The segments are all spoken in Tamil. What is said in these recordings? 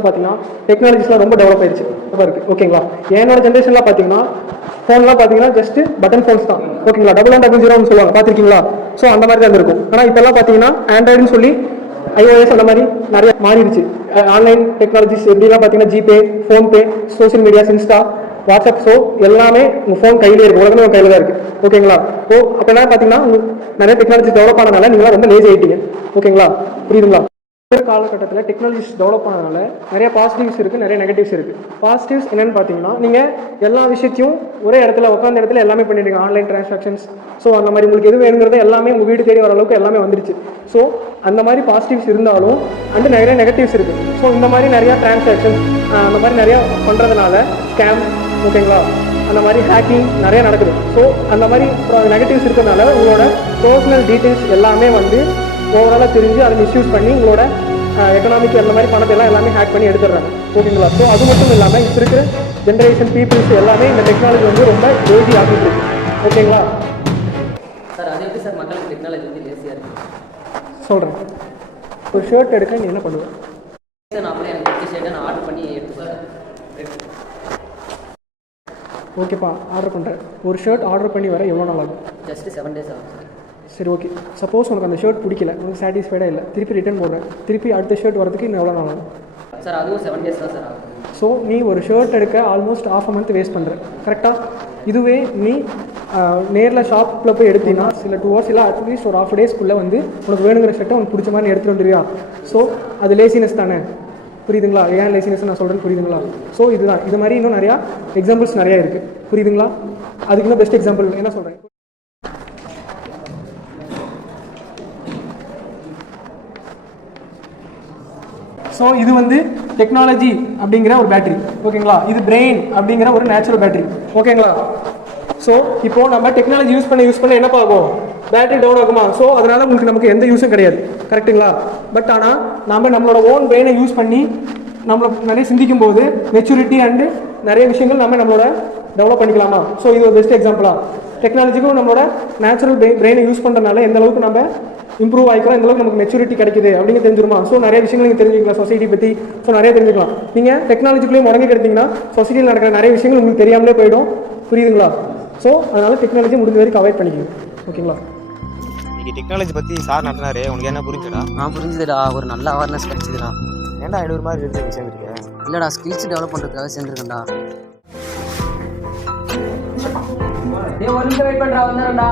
ஜென்ரேஷனில் பார்த்தீங்கன்னா டெக்னாலஜிஸ்லாம் ரொம்ப டெவலப் ஆயிடுச்சு இருக்குது. ஓகேங்களா, என்னோட ஜென்ரேஷனில் பார்த்தீங்கன்னா ஃபோன்லாம் பார்த்தீங்கன்னா ஜஸ்ட் பட்டன் ஃபோன்ஸ் தான். ஓகேங்களா, 1100 சொல்லுவாங்க, பார்த்துருக்கீங்களா? ஸோ அந்த மாதிரி தான் இருக்கும். ஆனால் இப்போல்லாம் பார்த்தீங்கன்னா ஆண்ட்ராய்டுன்னு சொல்லி iOS அந்த மாதிரி நிறைய மாறிடுச்சு. ஆன்லைன் டெக்னாலஜிஸ் எப்படிலாம் பார்த்தீங்கன்னா GPay, PhonePe, social medias, Insta, WhatsApp, so எல்லாமே உங்கள் ஃபோன் கையிலே இருக்குது, உலகமே உங்கள் கையில் தான் இருக்குது. ஓகேங்களா, ஸோ அப்போ என்ன பார்த்தீங்கன்னா நிறைய டெக்னாலஜி டெவலப் ஆனதுனால நீங்களாம் ரொம்ப லேசி ஆகிட்டீங்க. ஓகேங்களா, புரியுதுங்களா? காலகட்டத்தில் டெக்னாலஜிஸ் டெவலப் ஆனதுனால நிறைய பாசிட்டிவ்ஸ் இருக்குது, நிறைய நெகட்டிவ்ஸ் இருக்குது. பாசிட்டிவ்ஸ் என்னென்னு பார்த்தீங்கன்னா நீங்கள் எல்லா விஷயத்தையும் ஒரே இடத்துல உட்காந்த இடத்துல எல்லாமே பண்ணிடுங்க. ஆன்லைன் டிரான்சாக்ஷன்ஸ், ஸோ அந்த மாதிரி உங்களுக்கு எது வேணுங்கிறத எல்லாமே உங்கள் வீடு தேடி வர அளவுக்கு எல்லாமே வந்துருச்சு. ஸோ அந்த மாதிரி பாசிட்டிவ்ஸ் இருந்தாலும் அண்டு நிறைய நெகட்டிவ்ஸ் இருக்குது. ஸோ இந்த மாதிரி நிறையா டிரான்சாக்ஷன்ஸ் அந்த மாதிரி நிறையா பண்ணுறதுனால ஸ்கேம், ஓகேங்களா, அந்த மாதிரி ஹேக்கிங் நிறைய நடக்குது. ஸோ அந்த மாதிரி நெகட்டிவ்ஸ் இருக்கிறதுனால உங்களோட பர்சனல் டீட்டெயில்ஸ் எல்லாமே வந்து ஓவராலாக தெரிஞ்சு அதை மிஸ்யூஸ் பண்ணி உங்களோட எக்கனாமிக் அந்த மாதிரி பணத்தை எல்லாமே ஹேக் பண்ணி எடுத்துடுறாங்க. ஓகேங்களா, ஸோ அது மட்டும் இல்லாமல் இப்போ இருக்கிற ஜென்ரேஷன் பீப்புள்ஸ் எல்லாமே இந்த டெக்னாலஜி வந்து ரொம்ப லேசி ஆகிட்டு இருக்கு. ஓகேங்களா சார், அது எப்படி சார் மக்களுக்கு டெக்னாலஜி வந்து லேசியாக இருக்குது சொல்கிறேன். ஒரு ஷர்ட் எடுக்க நீ என்ன பண்ணுவேன்? சார், நான் அப்படியே எனக்கு ஷர்ட்டை நான் ஆர்டர் பண்ணி எடுத்துக்கிறேன். ஓகேப்பா, ஆர்டர் பண்ணுறேன். ஒரு ஷர்ட் ஆர்டர் பண்ணி வர எவ்வளோ நாள் ஆகும்? ஜஸ்ட்டு 7 days ஆகும். சரி, ஓகே. சப்போஸ் உனக்கு அந்த ஷர்ட் பிடிக்கல, உனக்கு சாட்டிஸ்ஃபைடாக இல்லை, திருப்பி ரிட்டர்ன் போடுறேன், திருப்பி அடுத்த ஷர்ட் வரதுக்கு இன்னும் எவ்வளோ நாள் ஆகும்? சார், அதுவும் 7 days தான் சார் ஆகும். ஸோ நீ ஒரு ஷர்ட் எடுக்க ஆல்மோஸ்ட் ½ a month வேஸ்ட் பண்ணுற, கரெக்டாக? இதுவே நீ நேரில் ஷாப்பில் போய் எடுத்தீங்கன்னா சில 2 hours இல்லை அட்லீஸ்ட் ஒரு ½ daysக்குள்ளே வந்து உனக்கு வேணுங்கிற ஷர்ட்டை உனக்கு பிடிச்ச மாதிரி எடுத்துகிட்டு வந்துடுவியா? ஸோ அது லேசினஸ் தானே, புரியுதுங்களா? ஏன் லேசினஸ் நான் சொல்கிறேன்னு புரியுதுங்களா? ஸோ இதுதான், இது மாதிரி இன்னும் நிறையா எக்ஸாம்பிள்ஸ் நிறையா இருக்குது, புரியுதுங்களா? அதுக்கு இன்னும் பெஸ்ட் எக்ஸாம்பிள் என்ன சொல்கிறேன்? ஸோ இது வந்து டெக்னாலஜி அப்படிங்கிற ஒரு பேட்டரி, ஓகேங்களா? இது பிரெயின் அப்படிங்கிற ஒரு நேச்சுரல் பேட்டரி, ஓகேங்களா? ஸோ இப்போ நம்ம டெக்னாலஜி யூஸ் பண்ண என்ன ஆகும்? பேட்டரி டவுன் ஆகுமா? ஸோ அதனால உங்களுக்கு நமக்கு எந்த யூஸும் கிடையாது, கரெக்டுங்களா? பட் ஆனால் நம்மளோட ஓன் பிரெயினை யூஸ் பண்ணி நம்மளை நிறைய சிந்திக்கும் போது மெச்சூரிட்டி அண்டு நிறைய விஷயங்கள் நம்மளோட டெவலப் பண்ணிக்கலாமா? ஸோ இது ஒரு பெஸ்ட் எக்ஸாம்பிளா? டெக்னாலஜிக்கும் நம்மளோட நேச்சுரல் பிரெயினை யூஸ் பண்ணுறதுனால எந்த அளவுக்கு நம்ம இம்ப்ரூவ் ஆகிக்கிறோம், இந்த அளவுக்கு நமக்கு மெச்சூரிட்டி கிடைக்குது அப்படிங்க தெரிஞ்சிருமா? ஸோ நிறைய விஷயங்கள் நீங்கள் தெரிஞ்சுக்கலாம், சொசைட்டி பற்றி. ஸோ நிறைய தெரிஞ்சுக்கலாம். நீங்கள் டெக்னாலஜிக்குள்ளேயும் முடங்கி கிடைத்தீங்கன்னா சொசைட்டியில் நடக்கிற நிறைய விஷயங்கள் உங்களுக்கு தெரியாமலே போயிடும், புரியுதுங்களா? ஸோ அதனால் டெக்னாலஜி முடிஞ்ச வரைக்கும் அவாய்ட் பண்ணிக்கணும், ஓகேங்களா? இன்னைக்கு டெக்னாலஜி பற்றி சார் நடத்தினாரு, உனக்கு என்ன புரிஞ்சுடா? நான் புரிஞ்சுதுடா, ஒரு நல்ல அவேர்னஸ் கிடைச்சிதுடா. ஏன்டா ஐநூறு மாதிரி இருந்து சேர்ந்துருக்கேன்? இல்லைடா, ஸ்கில்ஸ் டெவலப் பண்ணுறதுக்காக சேர்ந்துருக்கேன்டா. ஒரு நிமிஷம் வெயிட் பண்ணுறா, வந்துடும்டா.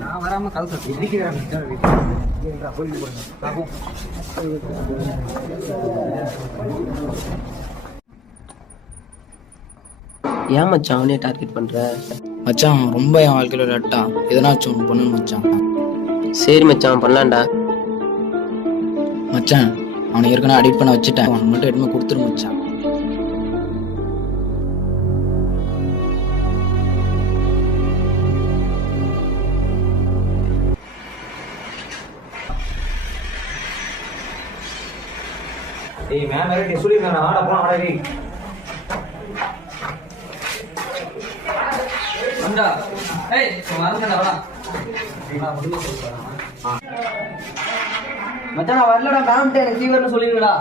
நான் வராம கல் ஏன் மச்சான் அவனே டார்கெட் பண்ற? மச்சான் ரொம்ப என் வாழ்க்கையில் விளையாட்டான், எதனாச்சும் ஒன்று பண்ணணும் மச்சான். சரி மச்சான், பண்ணலாம்டா. மச்சான் அவனை ஏற்கனவே அடிக்ட் பண்ண வச்சுட்டேன், அவன் மட்டும் எடுத்து கொடுத்துரு மச்சான். ஏய் மேம் வேற சொல்லிருக்காங்க, ஆட போலாம் ஆட டேய். வந்தா ஏய் வரங்கடா வா. மச்சான் நான் வரலடா, மேம்ட்ட எனக்கு ஃபீவர்னு சொல்லிருங்கடா.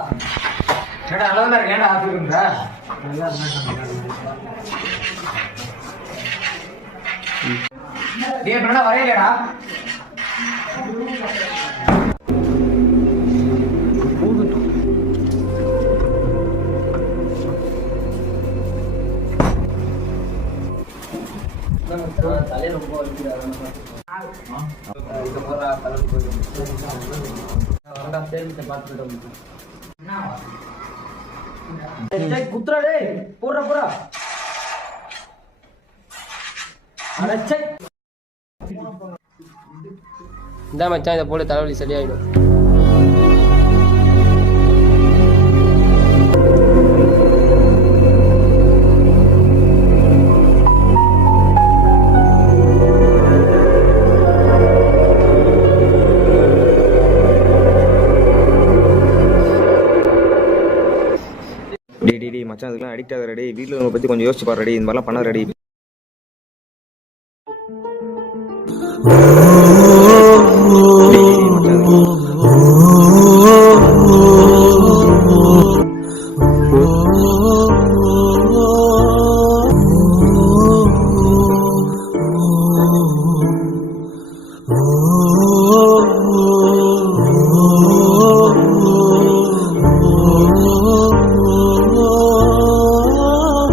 ஏடா நல்லா தான் இருக்கேன்டா, ஆத்துக்குறா. டேய் பண்ணடா வரையலடா. தலை ரொம்ப வலிக்குது, பார்த்துட்டு குத்துறா டேய் போடுறா போடா அடச்சை இந்த மச்சான் இதை போல தலைவலி சரியாயிடும். டேய் மச்சான் அதுக்கெல்லாம் அடிக்ட் ஆகுற டேய் வீட்டில் உங்களை பற்றி கொஞ்சம் யோசிச்சு பாரு டேய் இந்த மாதிரிலாம் பண்ண ரெடி